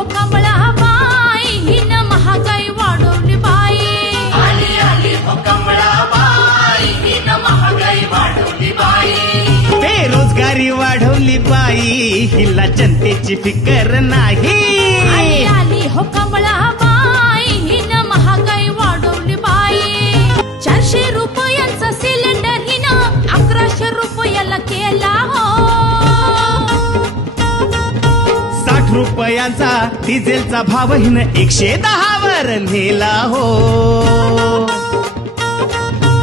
हो कमळाबाई हिनं महागाई वाढवली बाई. आली आली हो कमळाबाई हिनं महागाई वाढवली बाई. बेरोजगारी वाढवली बाई हिला जनतेची फिकर नाही. आली आली हो कमळाबाई हिनं महागाई वाढवली बाई. 400 रुपयांचा सिलेंडर हिनं 1100 रुपयाला केला हो. 60 रुपयांचा डिझेलचा भाव हिनं 110 वर नेला हो.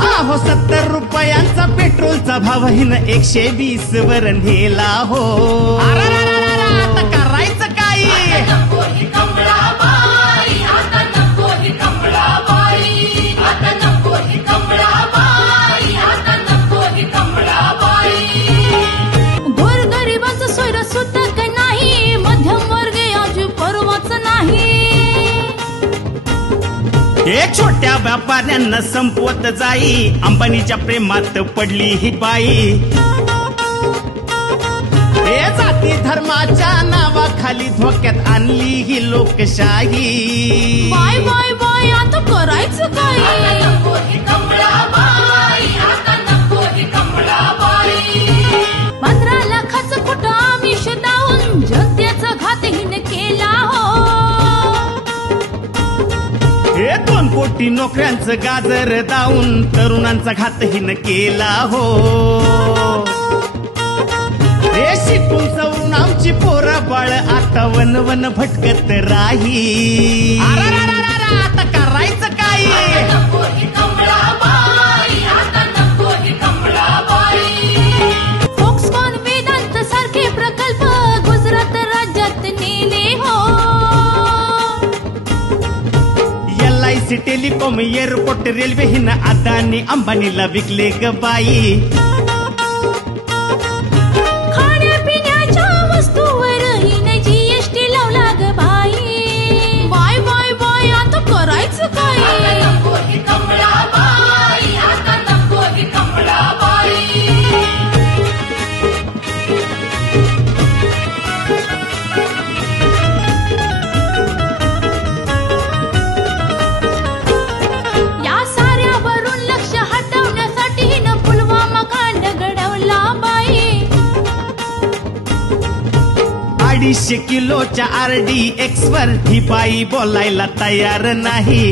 अहो 70 रुपयांचा पेट्रोलचा भाव हिनं 120 वर नेला हो. आता करायचं काय? नको ही कमळाबाई, आता नको ही कमळाबाई, आता नको ही कमळाबाई, आता नको ही कमळाबाई. गोरगरिबांचं सोयरं सुतक नाही, मध्यमवर्गीय अजून परवाच नाही. हे छोट्या व्यापाऱ्यांना संपवत जाई, अंबानीच्या प्रेमात पडली ही बाई. हे जाती धर्माच्या नावाखाली धोक्यात आणली ही लोकशाही. बाय बाय बाय आता करायचं काय? आता नको ही कमळाबाई, आता नको ही कमळाबाई. 15 लाखाचं खोटं आमिष दावून जनतेचा घात हिने केला हो. हे 2 कोटी नोकऱ्यांचं गाजर दावून तरुणांचा घात हिनं केला हो. हे शिकून सवरून आमची पोरं बाळ आता वन वन भटकत राही. आता करायचं काय? नको ही कमळाबाई, आता नको ही कमळाबाई. फोक्सकॉन वेदांत सारखे प्रकल्प गुजरात राज्यात नेले हो. LIC टेलिकॉम एअरपोर्ट रेल्वे हिनं अदानी अंबानीला विकले ग बाई. खाण्यापिण्याच्या वस्तूवर हिने GST लावला ग बाई. बाय बाय बाय आता करायचं काय? आता नको ही कमळाबाई, आता नको ही कमळाबाई. या साऱ्यावरून लक्ष हटवण्यासाठी हिनं पुलवामा कांड घडवला बाई. 250 किलोच्या RDX वर ही बाई बोलायला तयार नाही.